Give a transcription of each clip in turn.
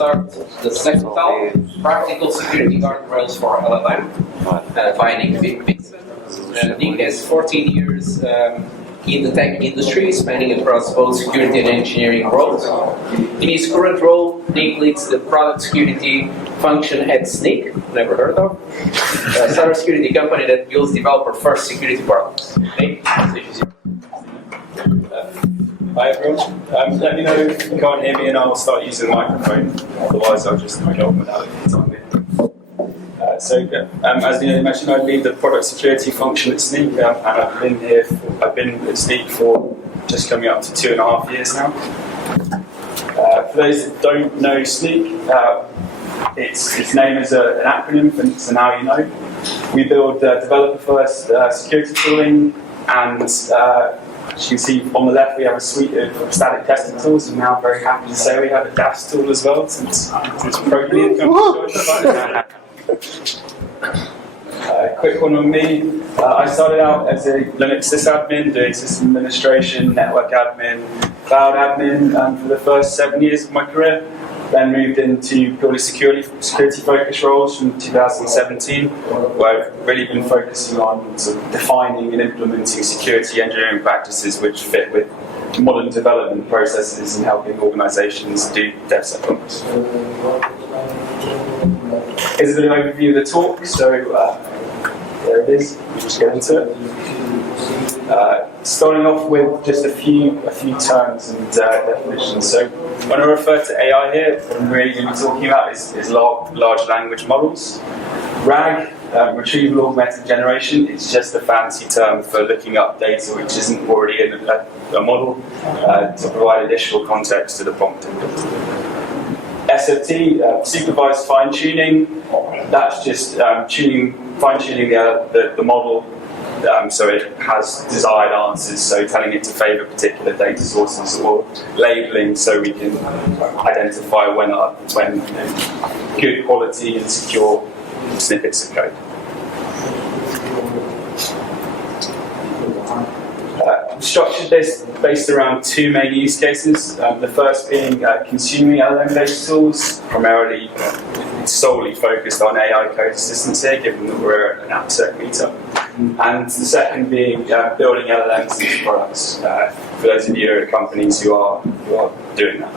start the second talk, Practical Security Guardrails for LLM, by Nick Vinson. Nick has 14 years in the tech industry, spanning across both security and engineering roles. In his current role, Nick leads the product security function at Snyk, never heard of, a cybersecurity company that builds developer-first security products. Nick, the stage is yours. Hi everyone. Let me know if you can't hear me and I'll start using the microphone. Otherwise I'll just go on without it. As Neil mentioned, I lead the product security function at Snyk, and I've been at Snyk for just coming up to 2.5 years now. For those that don't know Snyk, its name is an acronym, so now you know. We build developer-first security tooling, and as you can see on the left, we have a suite of static testing tools, and now I'm very happy to say we have a DAS tool as well, since Proclean comes to quick one on me. I started out as a Linux sysadmin, doing system administration, network admin, cloud admin for the first 7 years of my career. Then moved into purely security-focused roles from 2017, where I've really been focusing on sort of defining and implementing security engineering practices which fit with modern development processes and helping organizations do DevSecOps. Here's a bit of an overview of the talk, so there it is, we'll just get into it. Starting off with just a few terms and definitions. So when I refer to AI here, what I'm really going to be talking about is large language models. RAG, Retrieval Augmented Generation, is just a fancy term for looking up data which isn't already in a model to provide additional context to the prompt. SFT, supervised fine-tuning, that's just fine-tuning the model so it has desired answers, so telling it to favour particular data sources, or labelling so we can identify when good quality and secure snippets of code. Structured this based around two main use cases. The first being consuming LLM-based tools, primarily solely focused on AI code assistance here, given that we're at an OWASP Meetup. And the second being building LLMs into products, for those of you at companies who are doing that.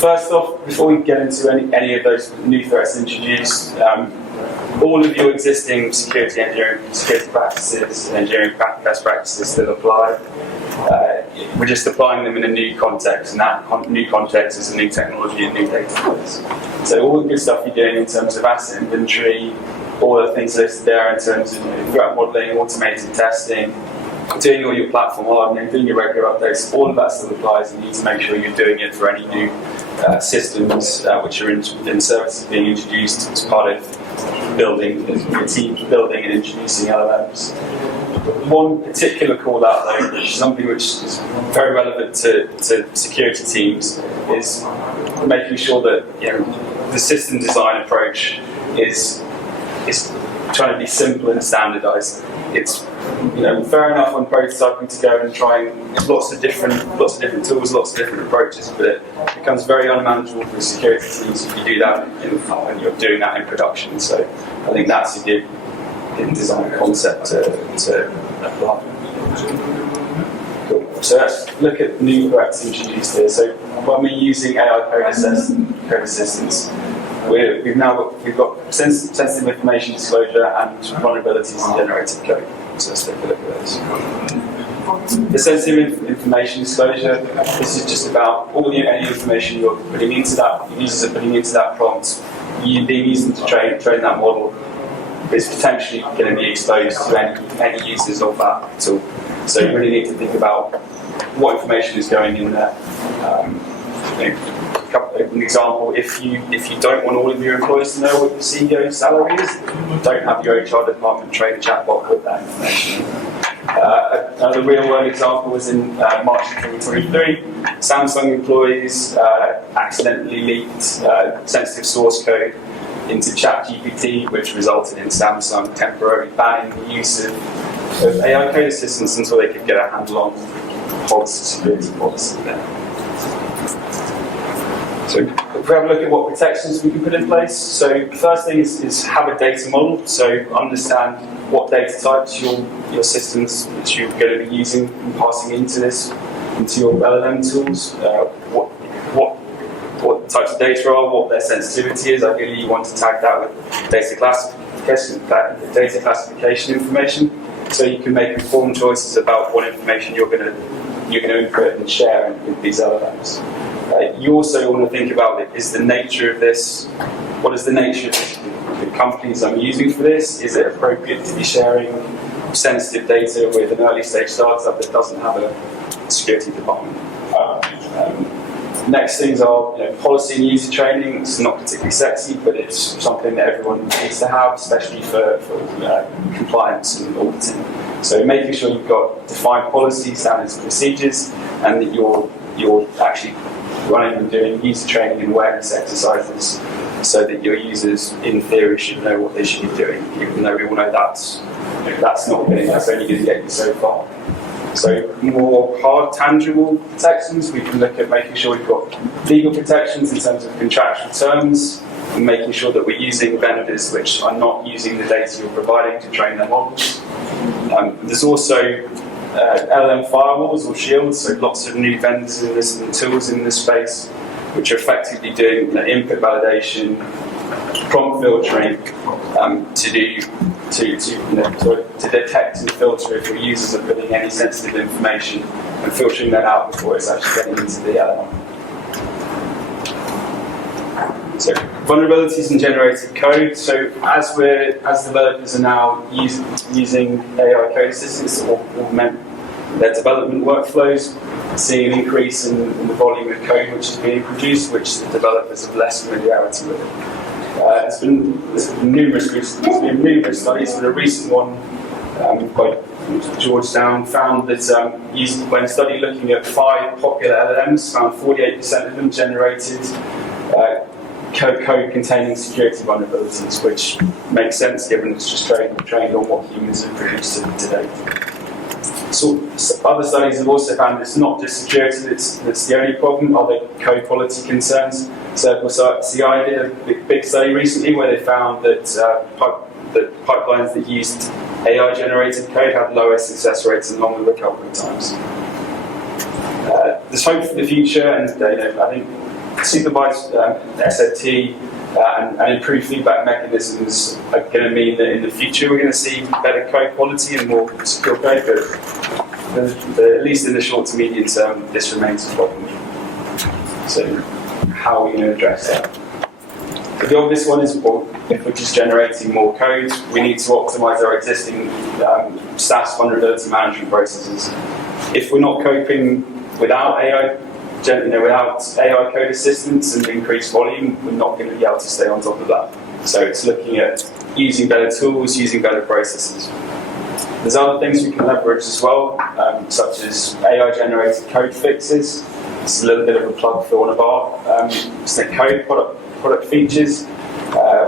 First off, before we get into any of those new threats introduced, all of your existing security practices, engineering best practices still apply. We're just applying them in a new context, and that new context is a new technology and new database. So all the good stuff you're doing in terms of asset inventory, all the things listed there in terms of threat modeling, automated testing, doing all your platform hardening, doing your regular updates, all of that still applies. You need to make sure you're doing it for any new systems which are in services being introduced as part of building and introducing LLMs. One particular call out though, which is something which is very relevant to security teams, is making sure that the system design approach is trying to be simple and standardized. It's fair enough on prototyping to go and trying lots of different tools, lots of different approaches, but it becomes very unmanageable for security teams if you do that and you're doing that in production. So I think that's a good design concept to apply. Cool. So let's look at new threats introduced here. So when we're using AI code assistance, we've got sensitive information disclosure and vulnerabilities in generated code. So let's take a look at those. The sensitive information disclosure, this is just about all any information you're putting into that, users are putting into that prompt, you being used to train that model is potentially going to be exposed to any users of that tool. So you really need to think about what information is going in there. An example, if you don't want all of your employees to know what your CEO's salary is, don't have your HR department train a chatbot with that information. Another real-world example was in March 2023. Samsung employees accidentally leaked sensitive source code into ChatGPT, which resulted in Samsung temporarily banning the use of AI code assistance until they could get a handle on policy security policy there. So if we have a look at what protections we can put in place, so the first thing is have a data model, so understand what data types your systems that you're going to be using and passing into your LLM tools, what types of data are, what their sensitivity is. Ideally you want to tag that with data classification information, so you can make informed choices about what information you're going to input and share with these LLMs. You also want to think about is the nature of this, what is the nature of the companies I'm using for this? Is it appropriate to be sharing sensitive data with an early stage startup that doesn't have a security department? Next things are policy and user training. It's not particularly sexy, but it's something that everyone needs to have, especially for compliance and auditing. So making sure you've got defined policies, standards and procedures, and that you're actually running and doing user training and awareness exercises so that your users, in theory, should know what they should be doing, even though we all know that's only going to get you so far. So more hard, tangible protections, we can look at making sure we've got legal protections in terms of contractual terms, and making sure that we're using vendors which are not using the data you're providing to train their models. There's also LLM firewalls or shields, so lots of new vendors in this and tools in this space, which are effectively doing input validation, prompt filtering to detect and filter if your users are putting any sensitive information and filtering that out before it's actually getting into the LLM. So vulnerabilities in generated code. So as developers are now using AI code assistants to augment their development workflows, seeing an increase in the volume of code which is being produced, which the developers have less familiarity with. There's been numerous studies, but a recent one by Georgetown found that when studied looking at 5 popular LLMs, found 48% of them generated code containing security vulnerabilities, which makes sense given it's just trained on what humans have produced today. So other studies have also found it's not just security that's the only problem, other code quality concerns. So CI did a big study recently where they found that pipelines that used AI-generated code had lower success rates and longer recovery times. There's hope for the future, and I think supervised SFT and improved feedback mechanisms are going to mean that in the future we're going to see better code quality and more secure code, but at least in the short to medium term, this remains a problem. So how are we going to address that? So the obvious one is, well, if we're just generating more code, we need to optimize our existing SaaS vulnerability management processes. If we're not coping without AI code assistance and increased volume, we're not going to be able to stay on top of that. So it's looking at using better tools, using better processes. There's other things we can leverage as well, such as AI-generated code fixes. It's a little bit of a plug for one of our Snick Code product features,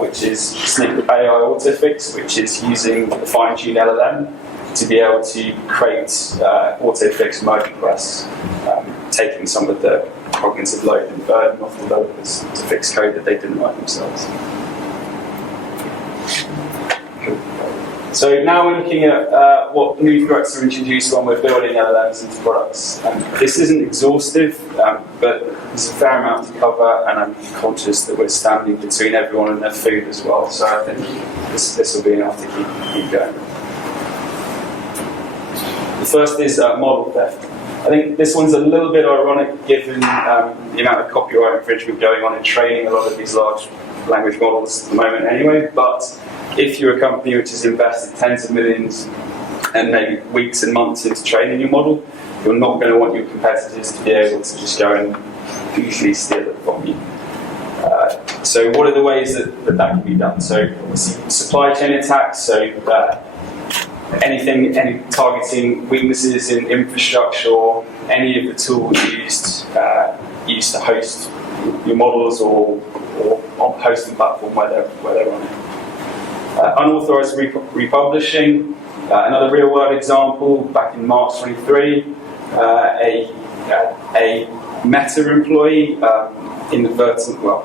which is Snick AI Autofix, which is using the fine-tuned LLM to be able to create autofix merge requests, taking some of the cognitive load and burden off developers to fix code that they didn't write themselves. So now we're looking at what new threats are introduced when we're building LLMs into products. This isn't exhaustive, but there's a fair amount to cover, and I'm conscious that we're standing between everyone and their food as well, so I think this will be enough to keep going. The first is model theft. I think this one's a little bit ironic given the amount of copyright infringement going on in training a lot of these large language models at the moment anyway, but if you're a company which has invested tens of millions and maybe weeks and months into training your model, you're not going to want your competitors to be able to just go and easily steal it from you. So what are the ways that can be done? So obviously supply chain attacks, so any targeting weaknesses in infrastructure or any of the tools used to host your models or on hosting platform where they're running. Unauthorized republishing. Another real-world example, back in March 23, a Meta employee inadvertent, well,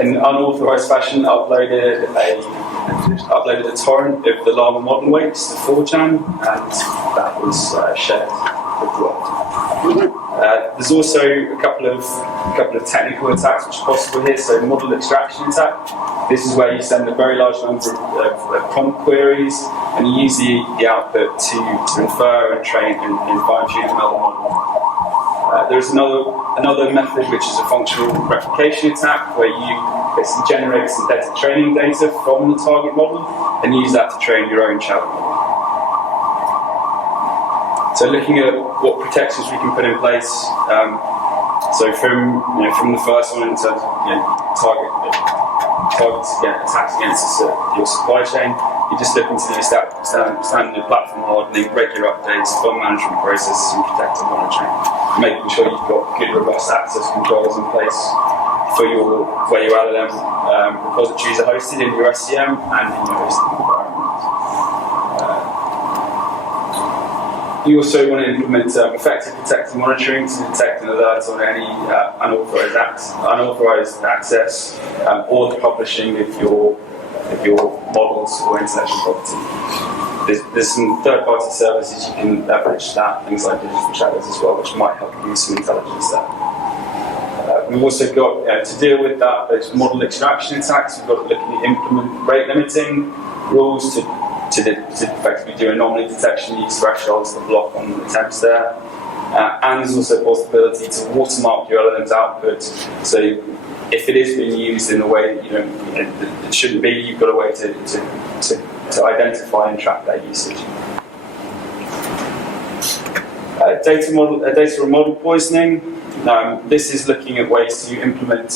in unauthorized fashion, uploaded a torrent of the llama model weights to 4chan, and that was shared with the world. There's also a couple of technical attacks which are possible here. So model extraction attack. This is where you send a very large number of prompt queries and you use the output to infer and train and fine-tune another model. There's another method which is a functional replication attack, where you basically generate synthetic training data from the target model and use that to train your own challenge model. So looking at what protections we can put in place, so from the first one in terms of targets attacks against your supply chain, you're just looking to do standard platform hardening, regular updates, fund management processes, and protective monitoring, making sure you've got good, robust access controls in place for where your LLM repositories are hosted in your SCM and in your hosting environment. You also want to implement effective protective monitoring to detect and alert on any unauthorized access or the publishing of your models or intellectual property. There's some third-party services you can leverage that, things like digital shadows as well, which might help you some intelligence there. We've also got, to deal with those model extraction attacks, we've got to look at implement rate limiting rules to effectively do anomaly detection, use thresholds to block on attempts there. And there's also a possibility to watermark your LLM's output. So if it is being used in a way that it shouldn't be, you've got a way to identify and track that usage. Data or model poisoning. This is looking at ways to implement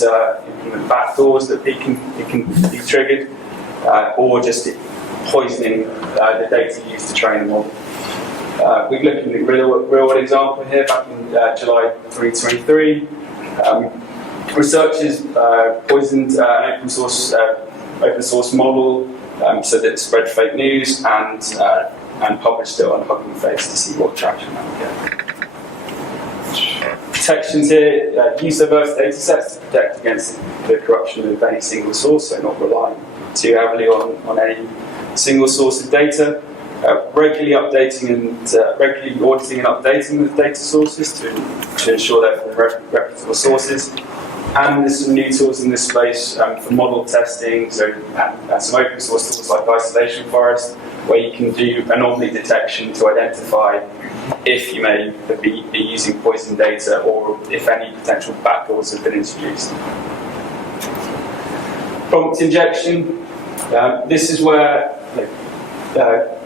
backdoors that it can be triggered, or just poisoning the data used to train the model. We've looked at a real-world example here back in July 2023. Researchers poisoned an open source model so that it spread fake news and published it on Hugging Face to see what traction that would get. Protections here: use diverse data sets to protect against the corruption of any single source, so not relying too heavily on any single source of data. Regularly auditing and updating the data sources to ensure they're from reputable sources. And there's some new tools in this space for model testing, and some open source tools like Isolation Forest, where you can do anomaly detection to identify if you may be using poison data or if any potential backdoors have been introduced. Prompt injection. This is where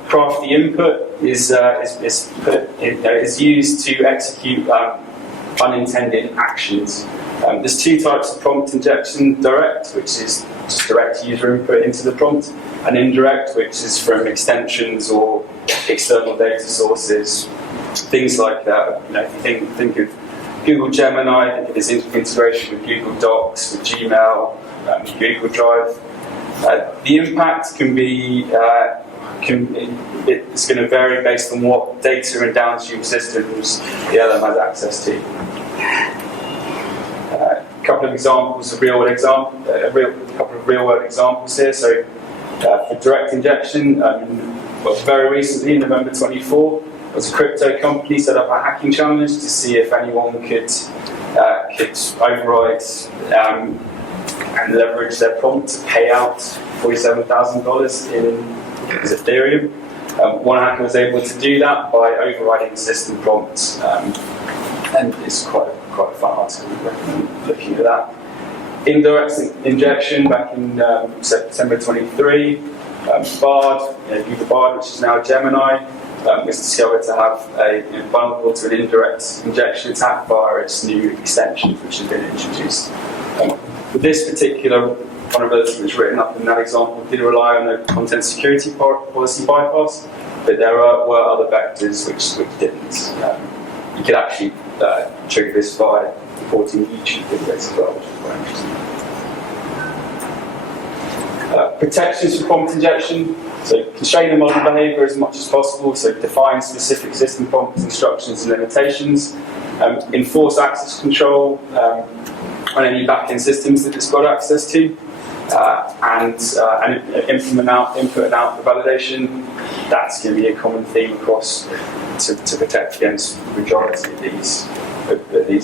crafty input is used to execute unintended actions. There's two types of prompt injection: direct, which is just direct user input into the prompt, and indirect, which is from extensions or external data sources. Things like that. If you think of Google Gemini, think of its integration with Google Docs, with Gmail, Google Drive. The impact can be it's going to vary based on what data and downstream systems the LLM has access to. A couple of examples of real-world examples here. So, for direct injection, very recently, in November 24, there was a crypto company set up a hacking challenge to see if anyone could override and leverage their prompt to pay out $47,000 in Ethereum. One hacker was able to do that by overriding system prompts, and it's quite a fun article. I recommend looking at that. Indirect injection back in September 23. Bard, Google Bard, which is now Gemini, was discovered to have vulnerable to an indirect injection attack via its new extensions, which have been introduced. For this particular vulnerability was written up in that example did rely on the content security policy bypass, but there were other vectors which didn't. You could actually trigger this via reporting YouTube videos as well, which is quite interesting. Protections for prompt injection. So constrain the model behavior as much as possible, so define specific system prompt instructions and limitations. Enforce access control on any back-end systems that it's got access to, and implement input and output validation. That's going to be a common theme across to protect against the majority of these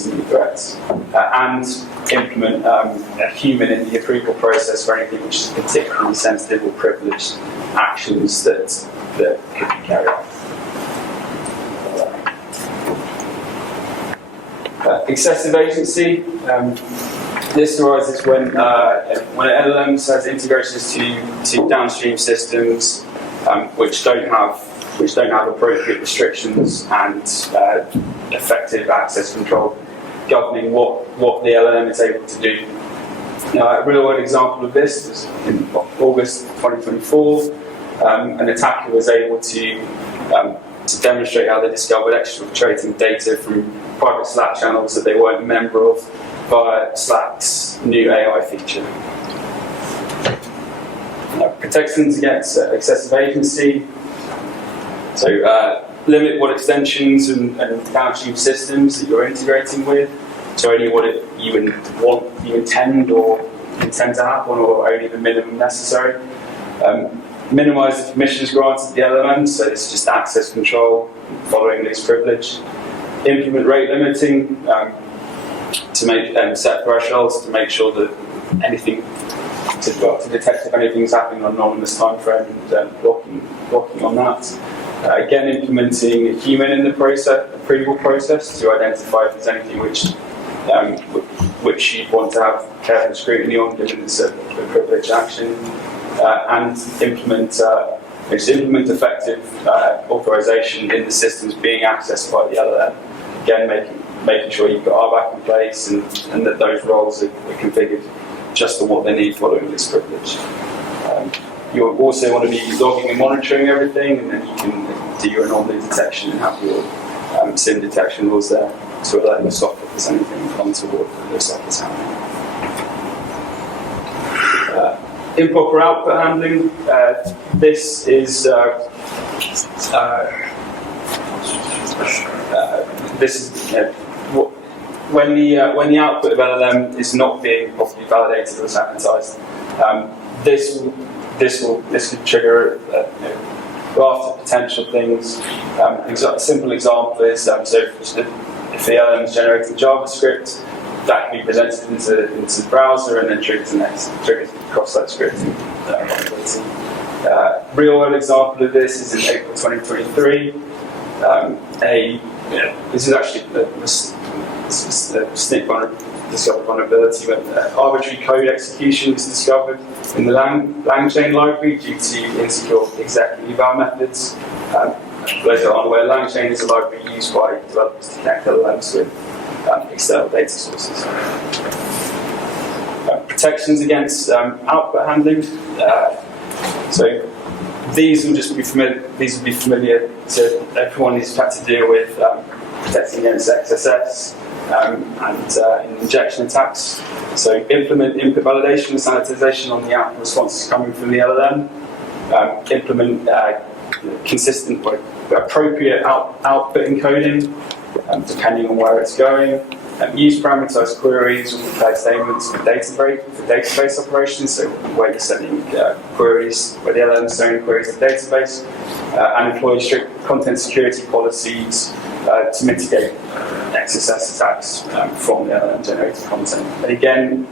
new threats, and implement a human in the approval process for anything which is particularly sensitive or privileged actions that could be carried out. Excessive agency. This arises when an LLM has integrations to downstream systems which don't have appropriate restrictions and effective access control governing what the LLM is able to do. Now, a real-world example of this was in August 2024. An attacker was able to demonstrate how they discovered exfiltrating data from private Slack channels that they weren't a member of via Slack's new AI feature. Protections against excessive agency. So limit what extensions and downstream systems that you're integrating with. So only what you intend to happen, or only the minimum necessary. Minimize the permissions granted to the LLM, so this is just access control following least privilege. Implement rate limiting to make set thresholds to make sure that anything to detect if anything's happening on an anonymous time frame and blocking on that. Again, implementing a human in the approval process to identify if there's anything which you want to have careful scrutiny on, given it's a privileged action. And implement effective authorization in the systems being accessed by the LLM. Again, making sure you've got RBAC in place and that those roles are configured just for what they need following this privilege. You also want to be logging and monitoring everything, and then you can do your anomaly detection and have your SIM detection rules there to alert your software if there's anything untoward that looks like it's happening. Improper output handling. This is when the output of LLM is not being properly validated or sanitized. This could trigger raft of potential things. A simple example is so if the LLM is generating JavaScript, that can be presented into the browser and then triggered cross-site scripting vulnerability. Real-world example of this is in April 2023. This is actually the sneak vulnerability when arbitrary code execution was discovered in the LangChain library due to insecure exec eval methods. For those that aren't aware, LangChain is a library used by developers to connect LLMs with external data sources. Protections against output handling. So these will just be familiar. These will be familiar to everyone who's had to deal with protecting against XSS and injection attacks. So implement input validation and sanitization on the output responses coming from the LLM. Implement consistent, appropriate output encoding, depending on where it's going. Use parameterized queries or declared statements for database operations, so where you're sending queries, where the LLM is sending queries to the database, and employ strict content security policies to mitigate XSS attacks from the LLM generated content. And again,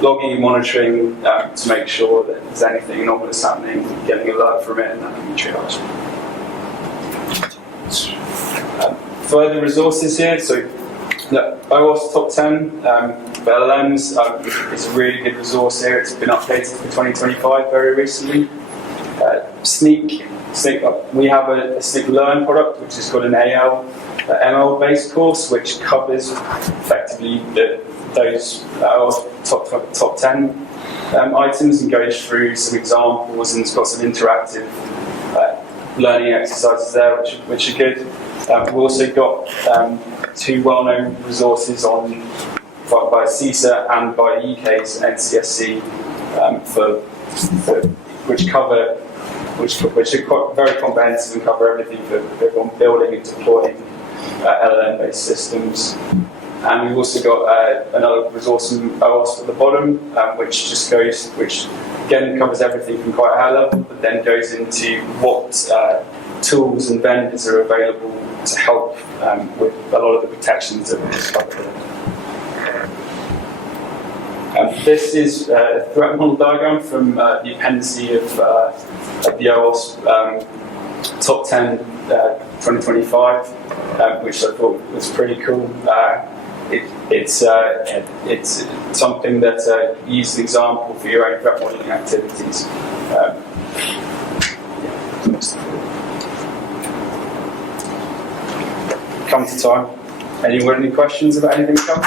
logging and monitoring to make sure that if there's anything anomalous happening, getting alert from it, and that can be triaged. Further resources here, so the OWASP Top 10 for LLMs is a really good resource here. It's been updated for 2025 very recently. We have a Sneak Learn product which has got an ML based course which covers effectively those top 10 items and goes through some examples, and it's got some interactive learning exercises there which are good. We've also got two well-known resources by CISA and by UK's NCSC which are very comprehensive and cover everything for building and deploying LLM-based systems. And we've also got another resource in OWASP at the bottom, which again covers everything from quite a high level, but then goes into what tools and vendors are available to help with a lot of the protections that we just covered here. This is a threat model diagram from the appendice of the OWASP Top 10 2025 which I thought was pretty cool. It's something that you use as an example for your own threat modeling activities. Come to time. Anyone got any questions about anything come?